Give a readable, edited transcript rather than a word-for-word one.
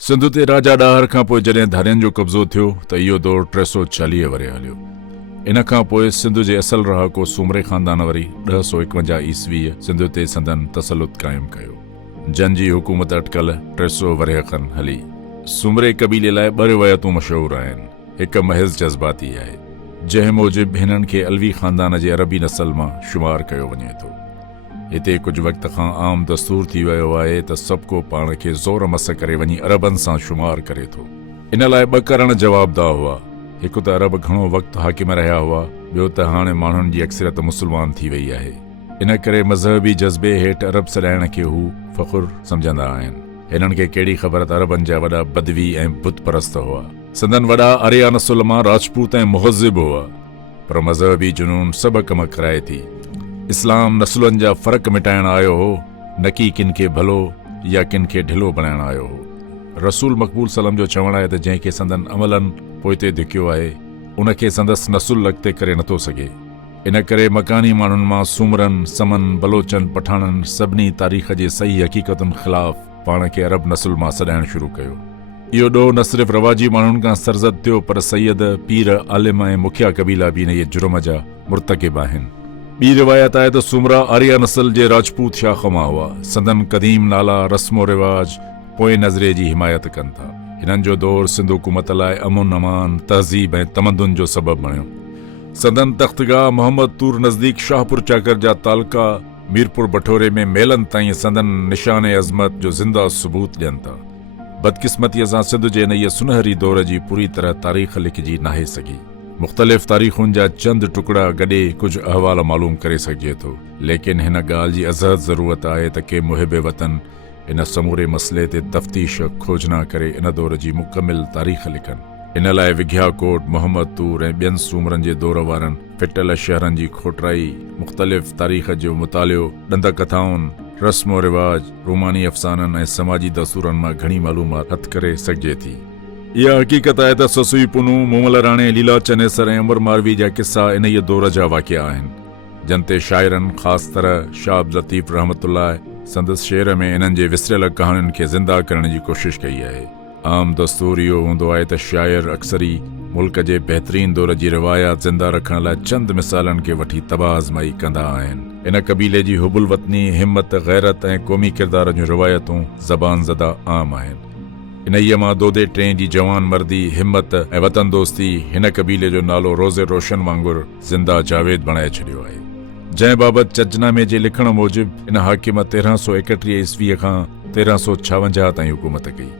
सिंध ते राजा ॾाहर खां पोइ जॾहिं धारियनि जो कब्ज़ो थियो त इहो दौरु 340 वरे हलियो। इन खां पोइ सिंध जे असल रहाको सूमरे ख़ानदान वरी 1051 ईस्वीअ सिंध ते संदन तसलुत क़ाइमु कयो। जन जी हुकूमत अटकल 300 वरे खनि हली। सूमरे कबीले लाइ 2 रिवायतूं मशहूरु आहिनि। हिकु महज़ जज़्बाती आहे, जंहिं मूजिबि हिननि खे अलवी ख़ानदान जे अरबी नसल मां शुमार कयो वञे थो। हिते कुझु वक़्त खां आम दस्तूर थी वियो आहे त सभु को पाण खे ज़ोर मस करे वञी अरबनि सां शुमार करे थो। इन लाइ 2 करण जवाबदार हुआ। हिकु त अरब घणो वक़्तु हाकिम रहिया हुआ, ॿियो त हाणे माण्हुनि जी अक्सरियत मुस्लमान थी वई आहे। इन करे मज़हबी जज़्बे हेठि अरब सॾाइण खे हू फ़ख़ुरु सम्झंदा आहिनि। हिननि खे कहिड़ी ख़बर त अरबनि जा वॾा बदवी ऐं बुत परस्त हुआ। संदन वॾा आर्या नसुल मां राजपूत ऐं मुहज़िब हुआ, पर मज़हबी जुनून सभु कम कराए थी। इस्लाम नसुलनि जा फ़र्क़ मिटाइण आयो हो, न कि किन खे भलो या किन खे ढिलो बणाइण आयो हो। रसूल मक़बूल सलम जो चवणु आहे त जंहिंखे संदन अमलनि पोइते धिकियो आहे, उनखे संदसि नसुल अॻिते करे नथो सघे। इन करे मकानी माण्हुनि मां सूमरनि, समन, बलोचनि, पठाननि सभिनी तारीख़ जे सही हक़ीक़तुनि ख़िलाफ़ पाण खे अरब नसुल मां सॾाइण शुरू कयो। इहो ॾोह न सिर्फ़ रवाजी माण्हुनि खां सरज़द थियो, पर सैयद, पीर, आलिम ऐं मुखिया कबीला बि इन जे जुर्म जा मुर्तकिब आहिनि। ॿी रिवायत आहे त सूमरा आर्या नसल जे राजपूत शाख मां हुआ। संदन क़दीम नाला, रस्मो रिवाज, पोइ नज़रे जी हिमायत कनि था। हिननि जो दौरु सिंध हुकूमत लाइ अमुन, अमान, तहज़ीब ऐं तमदुन जो सबबु बणियो। संदन तख़्तगाह मोहम्मद तूर नज़दीक शाहपुर चाकर जा तालका मीरपुर बठोरे में मेलनि ताईं संदन निशान अज़मत जो ज़िंदा सबूत ॾियनि था। बदकिस्मतीअ सां सिंध जे इन इहे सुनहरी दौर जी पूरी तरह तारीख़ लिखिजी नाहे सघी। मुख़्तलिफ़ तारीख़ुनि जा चंद टुकड़ा गॾे कुझु अहवाल मालूम करे सघिजे थो, लेकिन हिन ॻाल्हि जी अज़हद ज़रूरत आहे त के मुहिब वतन इन समूरे मसइले ते तफ़्तीश खोजना करे इन दौर जी मुकमिल तारीख़ लिखनि। इन लाइ विघियाकोट, मोहम्मद तूर ऐं ॿियनि सूमरनि जे दौर वारनि फिटल शहरनि जी खोटराई, मुख़्तलिफ़ तारीख़ जो मुतालियो, ॾंद कथाउनि, रस्मो रिवाज, रूमानी अफ़साननि ऐं समाजी दस्तूरनि मां घणी मालूमात हथ करे सघिजे थी। इहा हक़ीक़त आहे त ससुई पुनू, मोमल राणे, लीला चनेसर ऐं उमर मारवी जा किस्सा इन ई दौर जा वाक़िआ आहिनि, जन ते शाइरनि, ख़ासि तरह शाह अब्दुल लतीफ़ रहमतुल्लाह संदसि शेर में इन्हनि जे विसरियल कहाणियुनि खे ज़िंदा करण जी कोशिशि कई आहे। आम दस्तूर इहो हूंदो आहे त शाइर अक्सरी मुल्क जे बहितरीन दौर जी रिवायात ज़िंदा रखण लाइ चंद मिसालनि खे वठी तबाह आज़माई कंदा आहिनि। इन कबीले जी हुबुल वतनी, हिम्मत, गैरत ऐं क़ौमी किरदार जूं रिवायतूं ज़बान ज़दा आम आहिनि। इन ई मां दोदे टें जी जवान मर्दी, हिम्मत ऐं वतन दोस्ती हिन कबीले जो नालो रोज़े रोशन वांगुरु ज़िंदा जावेद बणाए छॾियो आहे। जंहिं बाबति चजनामे जे लिखण मूजिबि इन हाकिम 1331 ईस्वीअ खां 1356 ताईं हुकूमत कई।